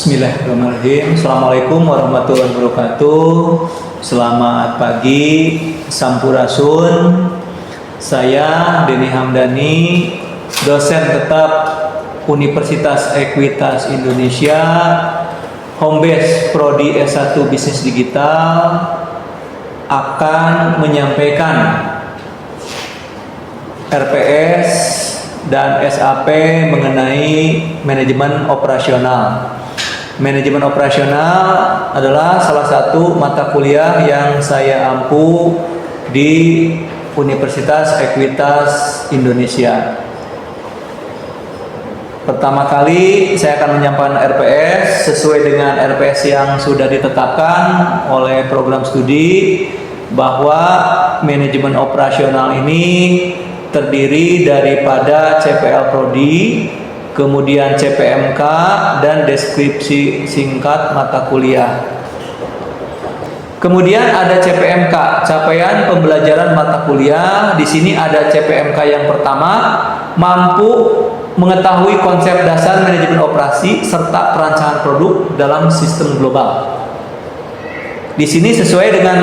Bismillahirrahmanirrahim. Assalamualaikum warahmatullahi wabarakatuh. Selamat pagi, Sampurasun. Saya Denny Hamdani, dosen tetap Universitas Ekuitas Indonesia, Home Base Prodi S1 Bisnis Digital, akan menyampaikan RPS dan SAP mengenai manajemen operasional. Manajemen operasional adalah salah satu mata kuliah yang saya ampu di Universitas Ekuitas Indonesia. Pertama kali saya akan menyampaikan RPS sesuai dengan RPS yang sudah ditetapkan oleh program studi, bahwa manajemen operasional ini terdiri daripada CPL Prodi, kemudian CPMK, dan deskripsi singkat mata kuliah. Kemudian ada CPMK, capaian pembelajaran mata kuliah. Di sini ada CPMK yang pertama, mampu mengetahui konsep dasar manajemen operasi serta perancangan produk dalam sistem global. Di sini sesuai dengan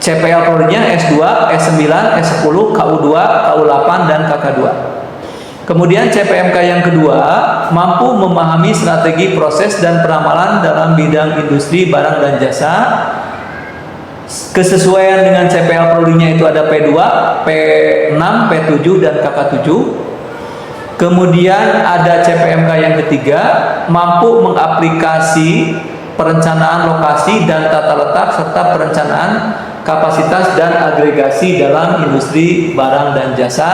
CPL Prodinya S2, S9, S10, KU2, KU8, dan KK2. Kemudian CPMK yang kedua, mampu memahami strategi proses dan peramalan dalam bidang industri barang dan jasa. Kesesuaian dengan CPL Prodinya itu ada P2, P6, P7, dan KK7. Kemudian ada CPMK yang ketiga, mampu mengaplikasi perencanaan lokasi dan tata letak serta perencanaan kapasitas dan agregasi dalam industri barang dan jasa.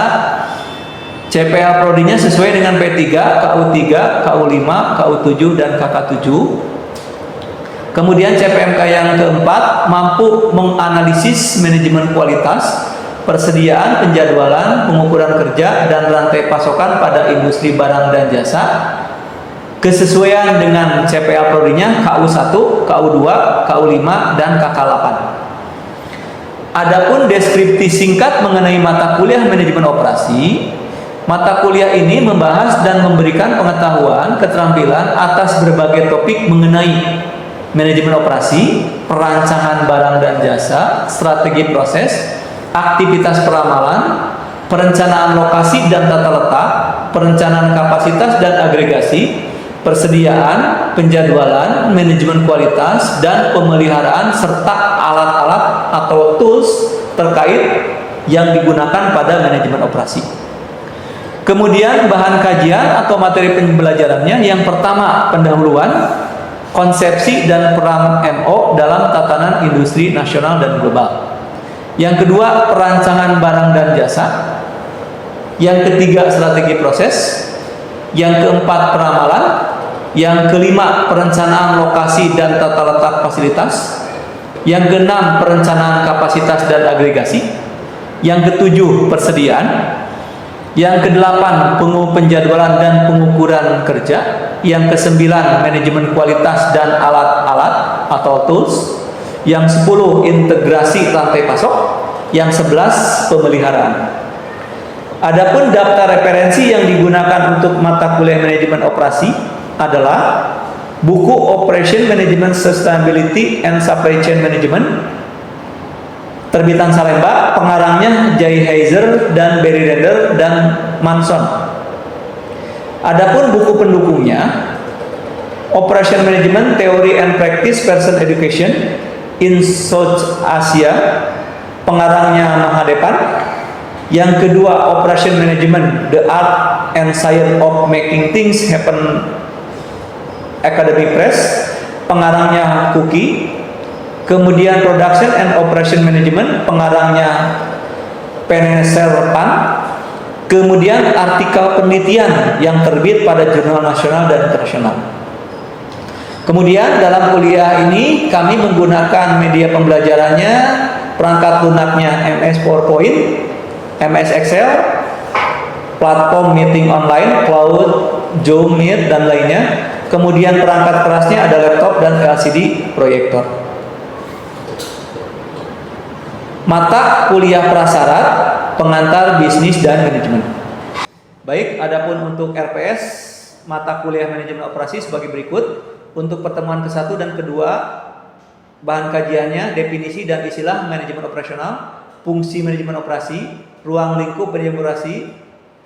CPL Prodinya sesuai dengan P3, KU3, KU5, KU7, dan KK7. Kemudian CPMK yang keempat, mampu menganalisis manajemen kualitas, persediaan, penjadwalan, pengukuran kerja, dan rantai pasokan pada industri barang dan jasa. Kesesuaian dengan CPL Prodinya KU1, KU2, KU5, dan KK8. Adapun deskripsi singkat mengenai mata kuliah manajemen operasi, mata kuliah ini membahas dan memberikan pengetahuan, keterampilan atas berbagai topik mengenai manajemen operasi, perancangan barang dan jasa, strategi proses, aktivitas peramalan, perencanaan lokasi dan tata letak, perencanaan kapasitas dan agregasi, persediaan, penjadwalan, manajemen kualitas, dan pemeliharaan, serta alat-alat atau tools terkait yang digunakan pada manajemen operasi. Kemudian bahan kajian atau materi pembelajarannya, yang pertama pendahuluan, konsepsi dan peran MO dalam tatanan industri nasional dan global. Yang kedua perancangan barang dan jasa. Yang ketiga strategi proses. Yang keempat peramalan. Yang kelima perencanaan lokasi dan tata letak fasilitas. Yang keenam perencanaan kapasitas dan agregasi. Yang ketujuh persediaan. Yang kedelapan penjadwalan dan pengukuran kerja. Yang kesembilan manajemen kualitas dan alat-alat atau tools. Yang 10 integrasi rantai pasok. Yang 11 pemeliharaan. Adapun daftar referensi yang digunakan untuk mata kuliah manajemen operasi adalah buku Operation Management Sustainability and Supply Chain Management terbitan Salemba, pengarangnya Jay Heiser dan Barry Render dan Manson. Adapun buku pendukungnya, Operation Management Theory and Practice Person Education in South Asia, pengarangnya Mahadepan. Yang kedua, Operation Management The Art and Science of Making Things Happen, Academy Press, pengarangnya Kuki. Kemudian Production and Operation Management, pengarangnya Peneser Pan. Kemudian artikel penelitian yang terbit pada jurnal nasional dan internasional. Kemudian dalam kuliah ini kami menggunakan media pembelajarannya, perangkat lunaknya MS PowerPoint, MS Excel, platform meeting online, Cloud, Zoom Meet, dan lainnya. Kemudian perangkat kerasnya ada laptop dan LCD proyektor. Mata kuliah prasyarat pengantar bisnis dan manajemen. Baik, adapun untuk RPS mata kuliah manajemen operasi sebagai berikut. Untuk pertemuan ke-1 dan kedua, bahan kajiannya definisi dan istilah manajemen operasional, fungsi manajemen operasi, ruang lingkup manajemen operasi,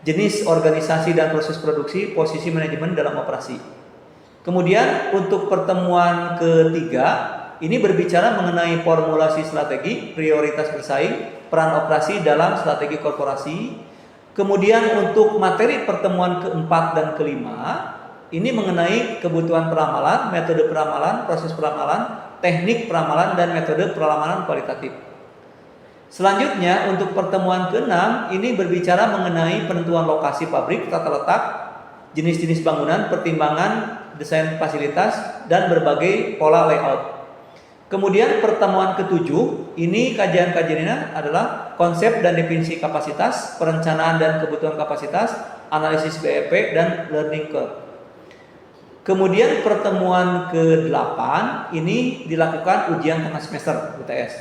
jenis organisasi dan proses produksi, posisi manajemen dalam operasi. Kemudian untuk pertemuan ketiga, ini berbicara mengenai formulasi strategi, prioritas bersaing, peran operasi dalam strategi korporasi. Kemudian untuk materi pertemuan keempat dan kelima, ini mengenai kebutuhan peramalan, metode peramalan, proses peramalan, teknik peramalan, dan metode peramalan kualitatif. Selanjutnya untuk pertemuan ke-6 ini berbicara mengenai penentuan lokasi pabrik, tata letak, jenis-jenis bangunan, pertimbangan desain fasilitas, dan berbagai pola layout. Kemudian pertemuan ke-7 ini kajian-kajiannya adalah konsep dan definisi kapasitas, perencanaan dan kebutuhan kapasitas, analisis BEP, dan learning curve. Kemudian pertemuan ke-8 ini dilakukan ujian tengah semester UTS.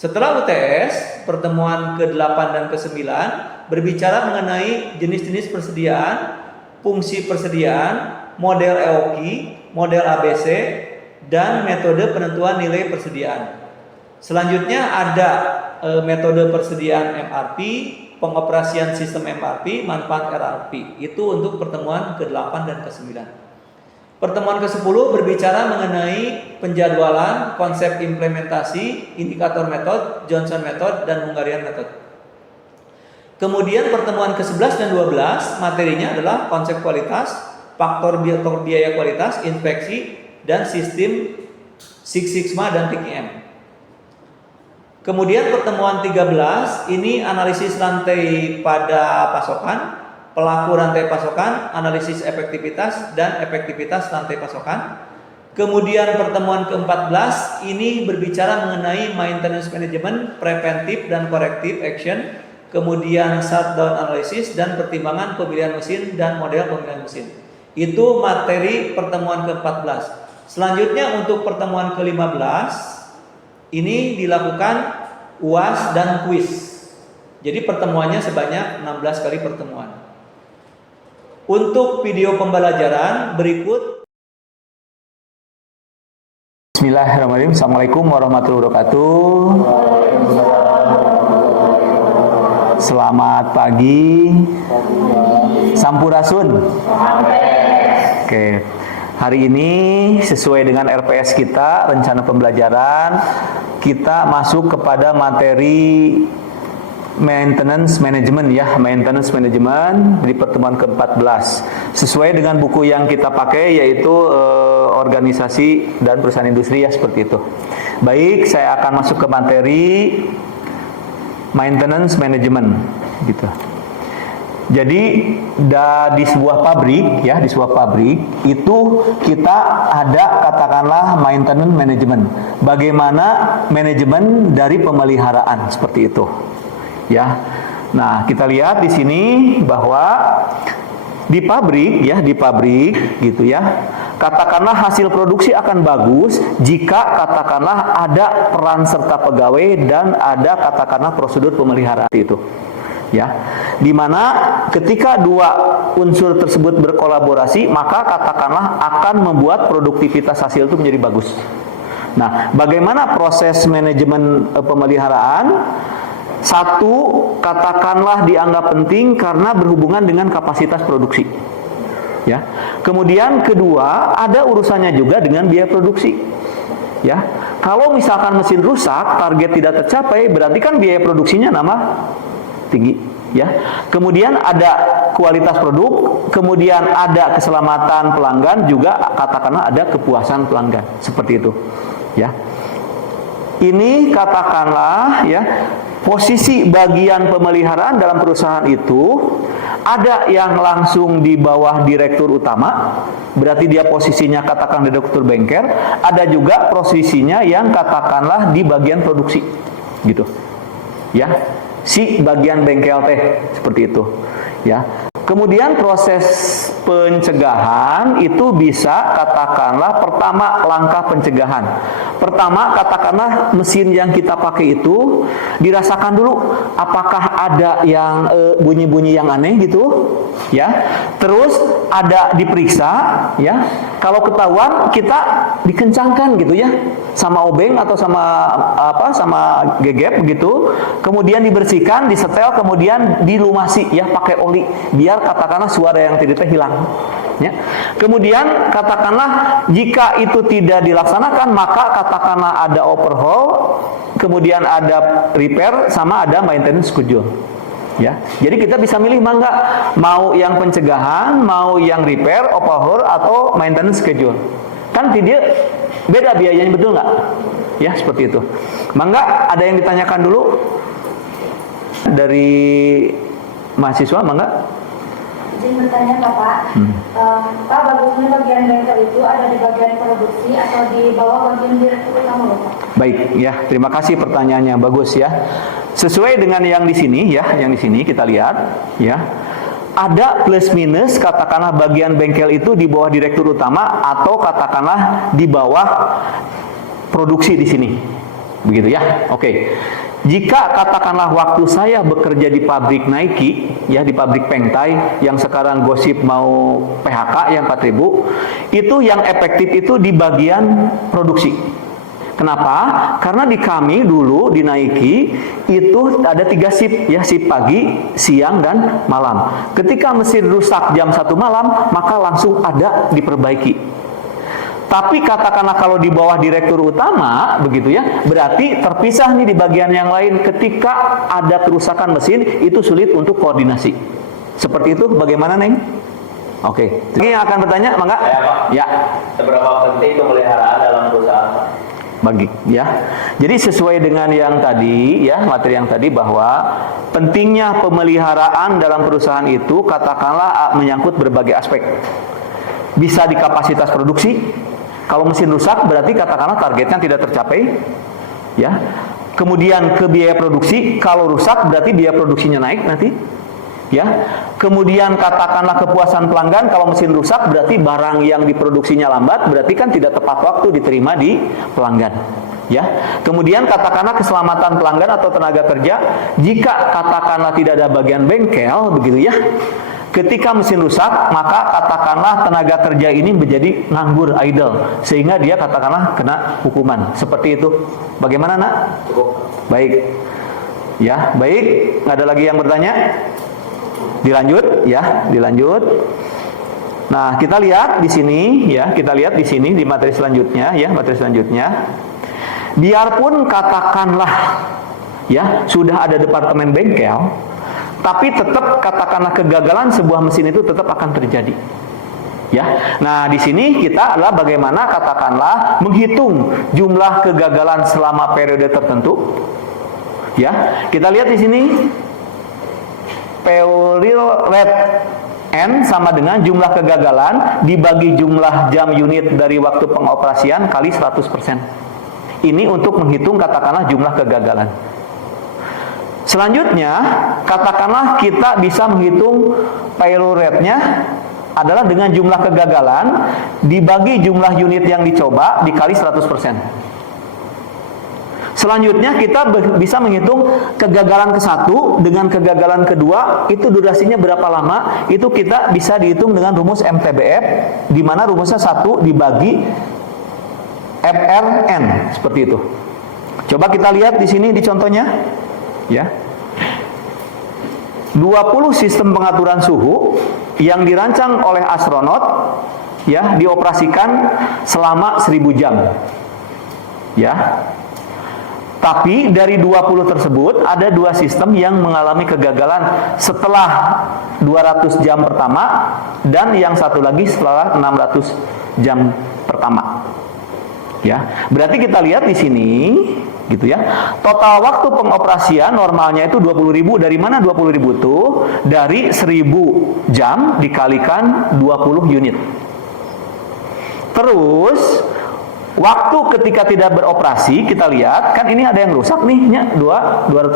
Setelah UTS, pertemuan ke-8 dan ke-9 berbicara mengenai jenis-jenis persediaan, fungsi persediaan, model EOKI, model ABC, dan metode penentuan nilai persediaan. Selanjutnya ada metode persediaan MRP, pengoperasian sistem MRP, manfaat RRP. Itu untuk pertemuan ke-8 dan ke-9. Pertemuan ke-10 berbicara mengenai penjadwalan, konsep implementasi, indikator metode, Johnson Method, dan Hungarian Method. Kemudian pertemuan ke-11 dan 12 materinya adalah konsep kualitas, faktor biaya kualitas, inspeksi, dan sistem Six Sigma dan TKM. Kemudian pertemuan 13 ini analisis rantai pada pasokan, pelaku rantai pasokan, analisis efektivitas dan efektivitas rantai pasokan. Kemudian pertemuan ke-14 ini berbicara mengenai maintenance management, preventive dan corrective action, kemudian shutdown analysis dan pertimbangan pemilihan mesin dan model pemilihan mesin. Itu materi pertemuan ke-14. Selanjutnya untuk pertemuan ke-15 ini dilakukan UAS dan kuis. Jadi pertemuannya sebanyak 16 kali pertemuan. Untuk video pembelajaran berikut. Bismillahirrahmanirrahim. Assalamualaikum warahmatullahi wabarakatuh. Selamat pagi. Sampurasun. Oke. Hari ini sesuai dengan RPS kita, rencana pembelajaran, kita masuk kepada materi maintenance management ya, maintenance management di pertemuan ke-14. Sesuai dengan buku yang kita pakai yaitu organisasi dan perusahaan industri ya, seperti itu. Baik, saya akan masuk ke materi maintenance management gitu. Jadi di sebuah pabrik ya, di sebuah pabrik itu kita ada katakanlah maintenance management. Bagaimana manajemen dari pemeliharaan seperti itu. Ya. Nah, kita lihat di sini bahwa di pabrik ya, di pabrik gitu ya. Katakanlah hasil produksi akan bagus jika katakanlah ada peran serta pegawai dan ada katakanlah prosedur pemeliharaan itu. Ya. Di mana ketika dua unsur tersebut berkolaborasi, maka katakanlah akan membuat produktivitas hasil itu menjadi bagus. Nah, bagaimana proses manajemen pemeliharaan? Satu, katakanlah dianggap penting karena berhubungan dengan kapasitas produksi. Ya. Kemudian kedua, ada urusannya juga dengan biaya produksi. Ya. Kalau misalkan mesin rusak, target tidak tercapai, berarti kan biaya produksinya nambah tinggi. Ya. Kemudian ada kualitas produk, kemudian ada keselamatan pelanggan, juga katakanlah ada kepuasan pelanggan. Seperti itu. Ya. Ini katakanlah ya, posisi bagian pemeliharaan dalam perusahaan itu ada yang langsung di bawah direktur utama, berarti dia posisinya katakan direktur bengkel, ada juga posisinya yang katakanlah di bagian produksi, gitu, ya, si bagian bengkel teh seperti itu, ya. Kemudian proses pencegahan itu bisa katakanlah pertama langkah pencegahan. Pertama, katakanlah mesin yang kita pakai itu dirasakan dulu apakah ada yang bunyi-bunyi yang aneh gitu, ya. Terus ada diperiksa, ya. Kalau ketahuan kita dikencangkan gitu ya, sama obeng atau sama gegep gitu. Kemudian dibersihkan, disetel, kemudian dilumasi ya pakai oli biar katakanlah suara yang tadi hilang. Ya. Kemudian katakanlah jika itu tidak dilaksanakan, maka katakanlah ada overhaul, kemudian ada repair, sama ada maintenance schedule. Ya, jadi kita bisa milih mangga mau yang pencegahan, mau yang repair, overhaul atau maintenance schedule. Kan tidak beda biayanya, betul nggak? Ya seperti itu. Mangga ada yang ditanyakan dulu dari mahasiswa, mangga. Izin bertanya Bapak, Pak, bagusnya bagian bengkel itu ada di bagian produksi atau di bawah bagian direktur utama Bapak? Baik, ya terima kasih pertanyaannya, bagus ya. Sesuai dengan yang di sini ya, yang di sini kita lihat ya. Ada plus minus katakanlah bagian bengkel itu di bawah direktur utama atau katakanlah di bawah produksi di sini. Begitu ya. Oke. Jika katakanlah waktu saya bekerja di pabrik Nike, ya di pabrik Pengtai yang sekarang gosip mau PHK yang 4.000, itu yang efektif itu di bagian produksi. Kenapa? Karena di kami dulu di Nike itu ada 3 shift, ya shift pagi, siang dan malam. Ketika mesin rusak jam 1 malam, maka langsung ada diperbaiki. Tapi katakanlah kalau di bawah direktur utama, begitu ya, berarti terpisah nih di bagian yang lain. Ketika ada kerusakan mesin, itu sulit untuk koordinasi. Seperti itu, bagaimana Neng? Oke. Ini yang akan bertanya, mangga? Ya, Pak. Ya. Seberapa penting pemeliharaan dalam perusahaan, Pak? Bagi, ya. Jadi sesuai dengan yang tadi, ya, materi yang tadi bahwa pentingnya pemeliharaan dalam perusahaan itu katakanlah menyangkut berbagai aspek. Bisa di kapasitas produksi. Kalau mesin rusak berarti katakanlah targetnya tidak tercapai, ya. Kemudian ke biaya produksi, kalau rusak berarti biaya produksinya naik nanti, ya. Kemudian katakanlah kepuasan pelanggan, kalau mesin rusak berarti barang yang diproduksinya lambat, berarti kan tidak tepat waktu diterima di pelanggan, ya. Kemudian katakanlah keselamatan pelanggan atau tenaga kerja, jika katakanlah tidak ada bagian bengkel, begitu ya. Ketika mesin rusak, maka katakanlah tenaga kerja ini menjadi nganggur, idle, sehingga dia katakanlah kena hukuman. Seperti itu. Bagaimana, Nak? Cukup. Baik. Ya, baik. Nggak ada lagi yang bertanya? Dilanjut, ya, dilanjut. Nah, kita lihat di sini, ya, kita lihat di sini di materi selanjutnya, ya, materi selanjutnya. Biarpun katakanlah, ya, sudah ada departemen bengkel, tapi tetap katakanlah kegagalan sebuah mesin itu tetap akan terjadi. Ya. Nah, di sini kita adalah bagaimana katakanlah menghitung jumlah kegagalan selama periode tertentu. Ya. Kita lihat di sini failure rate N sama dengan jumlah kegagalan dibagi jumlah jam unit dari waktu pengoperasian kali 100%. Ini untuk menghitung katakanlah jumlah kegagalan. Selanjutnya, katakanlah kita bisa menghitung failure rate-nya adalah dengan jumlah kegagalan dibagi jumlah unit yang dicoba dikali 100%. Selanjutnya kita bisa menghitung kegagalan ke-1 dengan kegagalan kedua, itu durasinya berapa lama, itu kita bisa dihitung dengan rumus MTBF, di mana rumusnya 1 dibagi FRN, seperti itu. Coba kita lihat di sini di contohnya. Ya. 20 sistem pengaturan suhu yang dirancang oleh astronot, ya, dioperasikan selama 1000 jam. Ya. Tapi dari 20 tersebut ada 2 sistem yang mengalami kegagalan setelah 200 jam pertama dan yang satu lagi setelah 600 jam pertama. Ya. Berarti kita lihat di sini gitu ya. Total waktu pengoperasian normalnya itu 20.000. Dari mana 20.000 itu? Dari 1000 jam dikalikan 20 unit. Terus waktu ketika tidak beroperasi, kita lihat kan ini ada yang rusak nih,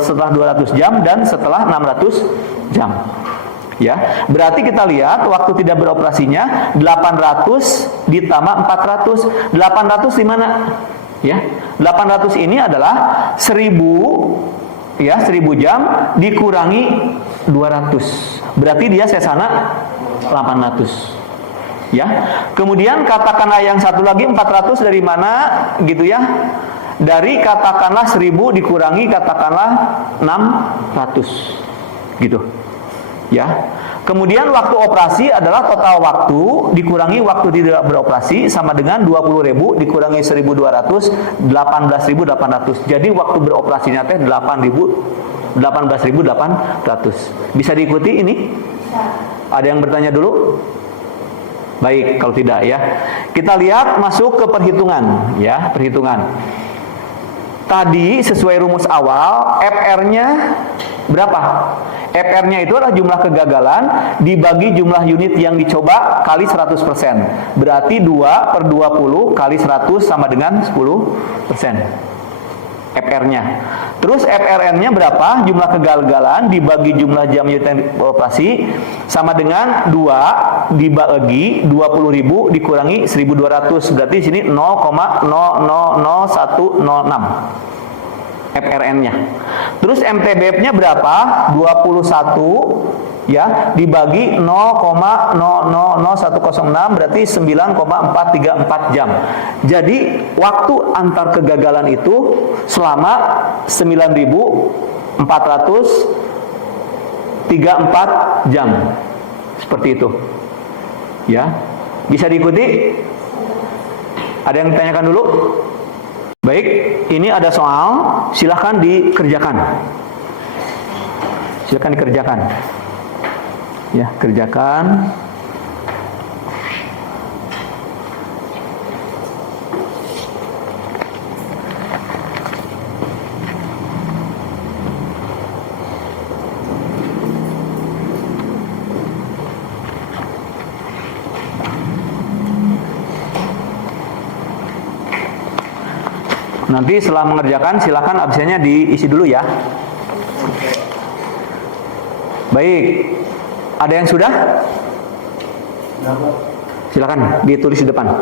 setelah 200 jam dan setelah 600 jam. Ya, berarti kita lihat waktu tidak beroperasinya 800 ditambah 400. 800 di mana? Ya, 800 ini adalah 1000 ya, 1000 jam dikurangi 200. Berarti dia sesana 800. Ya. Kemudian katakanlah yang satu lagi 400 dari mana gitu ya? Dari katakanlah 1000 dikurangi katakanlah 600. Gitu. Ya. Kemudian waktu operasi adalah total waktu dikurangi waktu tidak beroperasi sama dengan 20.000 dikurangi 1.200, 18.800. Jadi waktu beroperasinya teh 18.800. Bisa diikuti ini? Ada yang bertanya dulu? Baik, kalau tidak ya. Kita lihat masuk ke perhitungan ya, perhitungan. Tadi sesuai rumus awal, FR-nya berapa? FR-nya itu adalah jumlah kegagalan dibagi jumlah unit yang dicoba kali 100%. Berarti 2/20 kali 100 sama dengan 10%. FR-nya. Terus FRN-nya berapa? Jumlah kegagalan dibagi jumlah jam unit yang operasi sama dengan 2 dibagi 20.000 dikurangi 1.200. Berarti di sini 0,000106. FRN-nya. Terus MTBF-nya berapa? 21 ya dibagi 0,000106 berarti 9,434 jam. Jadi waktu antar kegagalan itu selama 9.434 jam. Seperti itu. Ya. Bisa diikuti? Ada yang ditanyakan dulu? Baik, ini ada soal, silahkan dikerjakan. Silahkan dikerjakan. Ya, kerjakan. Nanti setelah mengerjakan silakan absennya diisi dulu ya. Baik. Ada yang sudah? Silakan ditulis di depan.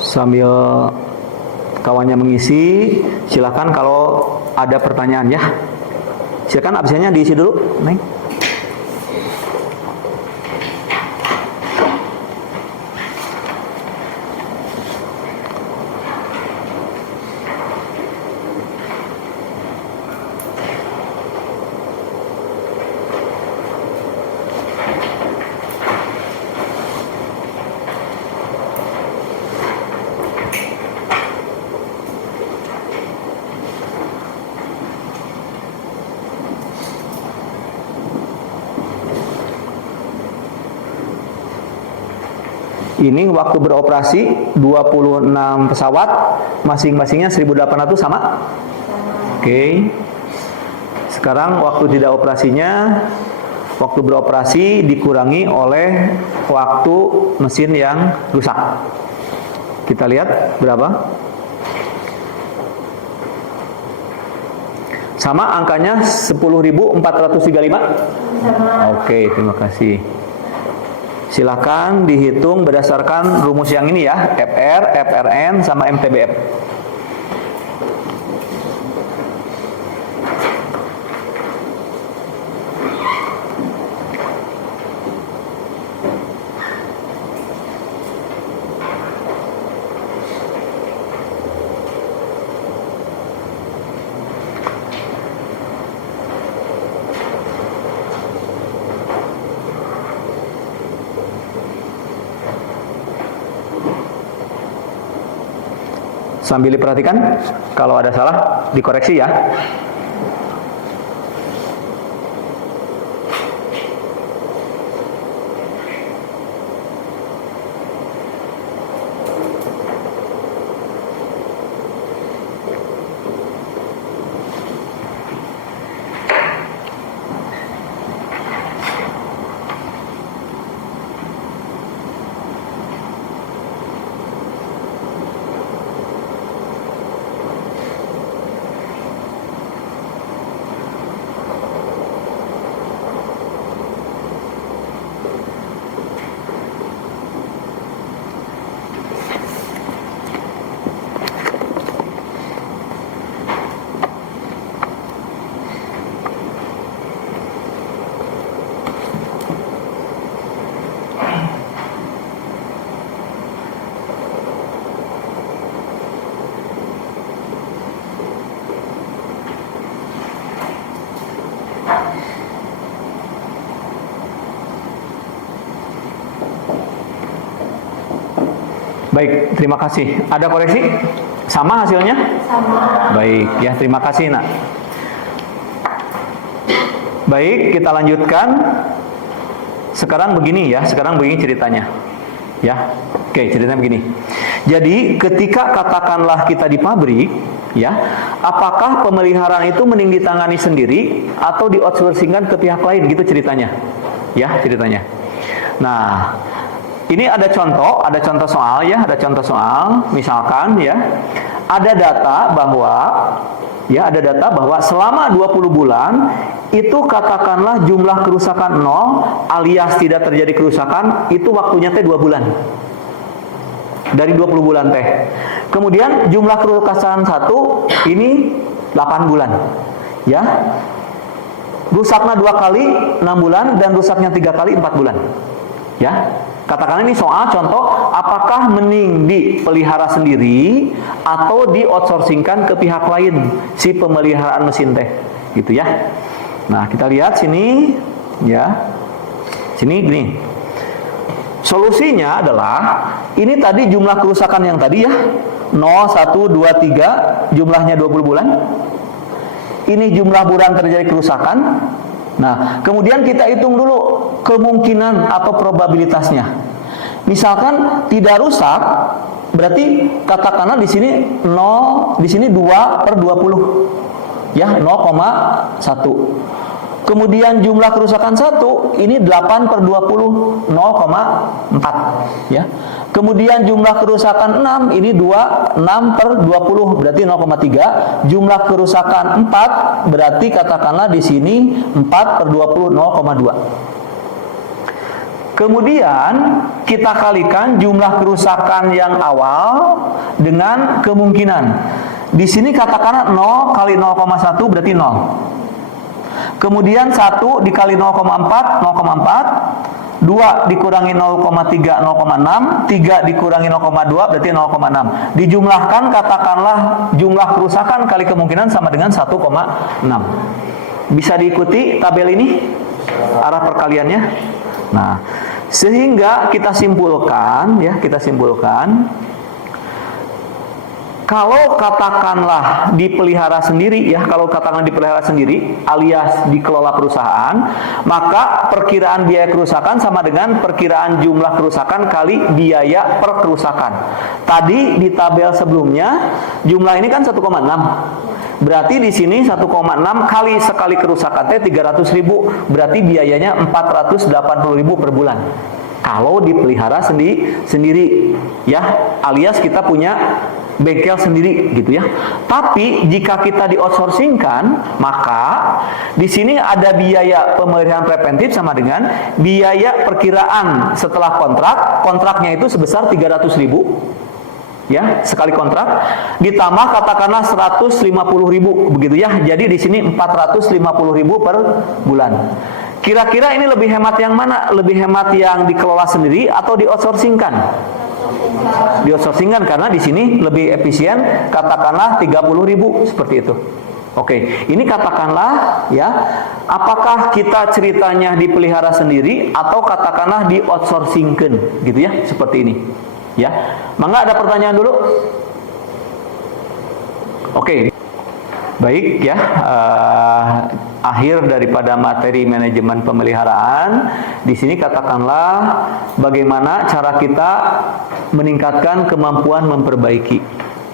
Sambil kawannya mengisi, silakan kalau ada pertanyaan ya. Silakan absennya diisi dulu, Neng. Ini waktu beroperasi 26 pesawat, masing-masingnya 1.800 sama? Oke. Sekarang waktu tidak operasinya, waktu beroperasi dikurangi oleh waktu mesin yang rusak. Kita lihat berapa? Sama angkanya 10.435? Oke, terima kasih. Silakan dihitung berdasarkan rumus yang ini ya, FR, FRN, sama MTBF. Sambil diperhatikan, kalau ada salah dikoreksi ya. Baik, terima kasih. Ada koreksi? Sama hasilnya? Sama. Baik, ya terima kasih nak. Baik, kita lanjutkan. Sekarang begini ceritanya. Ya, oke, ceritanya begini. Jadi ketika katakanlah kita di pabrik, ya, apakah pemeliharaan itu mending ditangani sendiri atau di outsourcingkan ke pihak lain, gitu ceritanya. Ya, ceritanya. Nah, ini ada contoh soal ya, misalkan ya, ada data bahwa selama 20 bulan itu katakanlah jumlah kerusakan 0 alias tidak terjadi kerusakan, itu waktunya teh 2 bulan. Dari 20 bulan teh. Kemudian jumlah kerusakan 1 ini 8 bulan. Ya. Rusaknya 2 kali 6 bulan dan rusaknya 3 kali 4 bulan. Ya. Katakan ini soal contoh, apakah mending dipelihara sendiri atau di outsourcingkan ke pihak lain si pemeliharaan mesin teh, gitu ya. Nah, kita lihat sini ya. Sini gini. Solusinya adalah ini tadi jumlah kerusakan yang tadi ya. 0 1 2 3 jumlahnya 20 bulan. Ini jumlah bulan terjadi kerusakan. Nah, kemudian kita hitung dulu kemungkinan atau probabilitasnya. Misalkan tidak rusak, berarti katakanlah di sini 0, di sini 2/20. Ya, 0,1. Kemudian jumlah kerusakan 1 ini 8/20, 0,4 ya. Kemudian jumlah kerusakan 6 ini 6/20 berarti 0,3. Jumlah kerusakan 4 berarti katakanlah di sini 4/20 0,2. Kemudian kita kalikan jumlah kerusakan yang awal dengan kemungkinan. Di sini katakanlah 0 kali 0,1 berarti 0. Kemudian 1 dikali 0,4, 0,4. 2 dikurangi 0,3, 0,6. 3 dikurangi 0,2 berarti 0,6. Dijumlahkan katakanlah jumlah kerusakan kali kemungkinan sama dengan 1,6. Bisa diikuti tabel ini? Arah perkaliannya. Nah, sehingga kita simpulkan kalau katakanlah dipelihara sendiri alias dikelola perusahaan, maka perkiraan biaya kerusakan sama dengan perkiraan jumlah kerusakan kali biaya per kerusakan. Tadi di tabel sebelumnya jumlah ini kan 1,6. Berarti di sini 1,6 kali sekali kerusakan teh 300.000, berarti biayanya 480.000 per bulan. Kalau dipelihara sendiri ya, alias kita punya bengkel sendiri gitu ya. Tapi jika kita di outsourcingkan, maka di sini ada biaya pemeliharaan preventif sama dengan biaya perkiraan setelah kontraknya itu sebesar 300.000 ya, sekali kontrak ditambah katakanlah 150.000 begitu ya. Jadi di sini 450.000 per bulan. Kira-kira ini lebih hemat yang mana? Lebih hemat yang dikelola sendiri atau di outsourcingkan? Di outsourcingkan karena di sini lebih efisien, katakanlah 30.000 seperti itu. Oke, ini katakanlah ya, apakah kita ceritanya dipelihara sendiri atau katakanlah di outsourcingkan gitu ya, seperti ini. Ya, mangga ada pertanyaan dulu? Oke, baik ya. Akhir daripada materi manajemen pemeliharaan. Di sini katakanlah bagaimana cara kita meningkatkan kemampuan memperbaiki.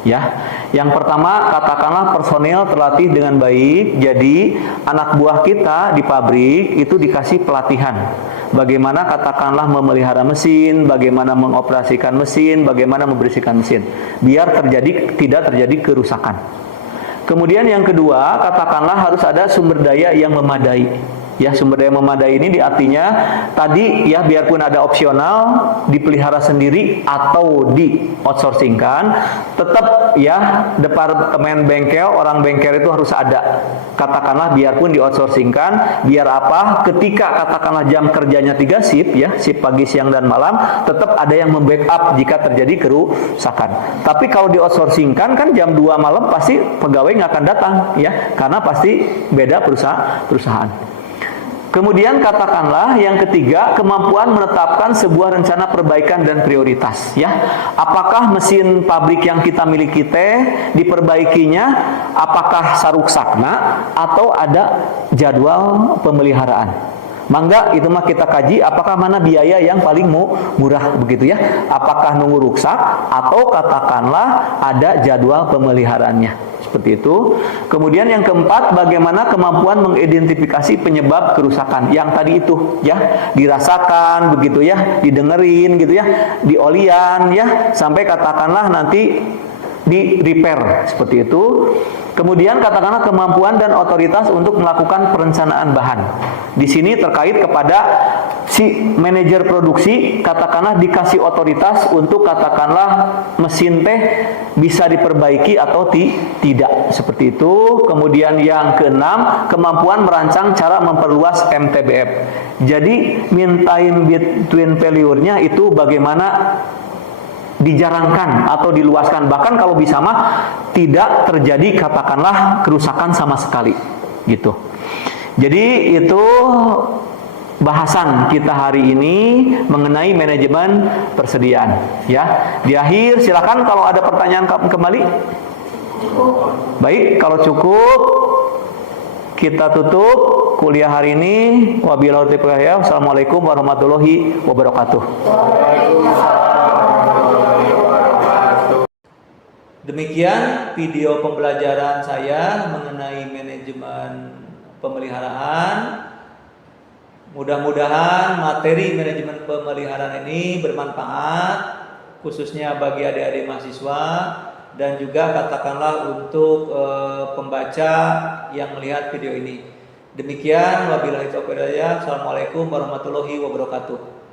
Ya, yang pertama katakanlah personel terlatih dengan baik. Jadi anak buah kita di pabrik itu dikasih pelatihan. Bagaimana katakanlah memelihara mesin, bagaimana mengoperasikan mesin, bagaimana membersihkan mesin, biar tidak terjadi kerusakan. Kemudian yang kedua, katakanlah harus ada sumber daya yang memadai. Ya, sumber daya memadai ini artinya tadi ya, biarpun ada opsional dipelihara sendiri atau di outsourcingkan, tetap ya departemen bengkel, orang bengkel itu harus ada. Katakanlah biarpun di outsourcingkan, biar apa? Ketika katakanlah jam kerjanya 3 shift ya, shift pagi, siang dan malam, tetap ada yang membackup jika terjadi kerusakan. Tapi kalau di outsourcingkan kan jam 2 malam pasti pegawai nggak akan datang ya, karena pasti beda perusahaan. Kemudian katakanlah yang ketiga, kemampuan menetapkan sebuah rencana perbaikan dan prioritas, ya. Apakah mesin pabrik yang kita miliki diperbaikinya apakah saruksakna atau ada jadwal pemeliharaan? Mangga itu mah kita kaji apakah mana biaya yang paling murah begitu ya. Apakah nunggu ruksak atau katakanlah ada jadwal pemeliharaannya. Seperti itu. Kemudian yang keempat, bagaimana kemampuan mengidentifikasi penyebab kerusakan. Yang tadi itu ya, dirasakan begitu ya, didengerin gitu ya, diolian ya, sampai katakanlah nanti di repair seperti itu. Kemudian katakanlah kemampuan dan otoritas untuk melakukan perencanaan bahan. Di sini terkait kepada si manajer produksi, katakanlah dikasih otoritas untuk katakanlah mesin bisa diperbaiki atau tidak, seperti itu. Kemudian yang keenam, kemampuan merancang cara memperluas MTBF. Jadi mean time between failure-nya itu bagaimana dijarangkan atau diluaskan, bahkan kalau bisa mah tidak terjadi katakanlah kerusakan sama sekali gitu. Jadi itu bahasan kita hari ini mengenai manajemen persediaan ya. Di akhir silakan kalau ada pertanyaan kembali. Baik, kalau cukup kita tutup kuliah hari ini. Wabillahi taufiq wal hidayah. Assalamualaikum warahmatullahi wabarakatuh. Demikian video pembelajaran saya mengenai manajemen pemeliharaan. Mudah-mudahan materi manajemen pemeliharaan ini bermanfaat khususnya bagi adik-adik mahasiswa dan juga katakanlah untuk pembaca yang melihat video ini. Demikian wabillahi taufiq wal hidayah. Assalamualaikum warahmatullahi wabarakatuh.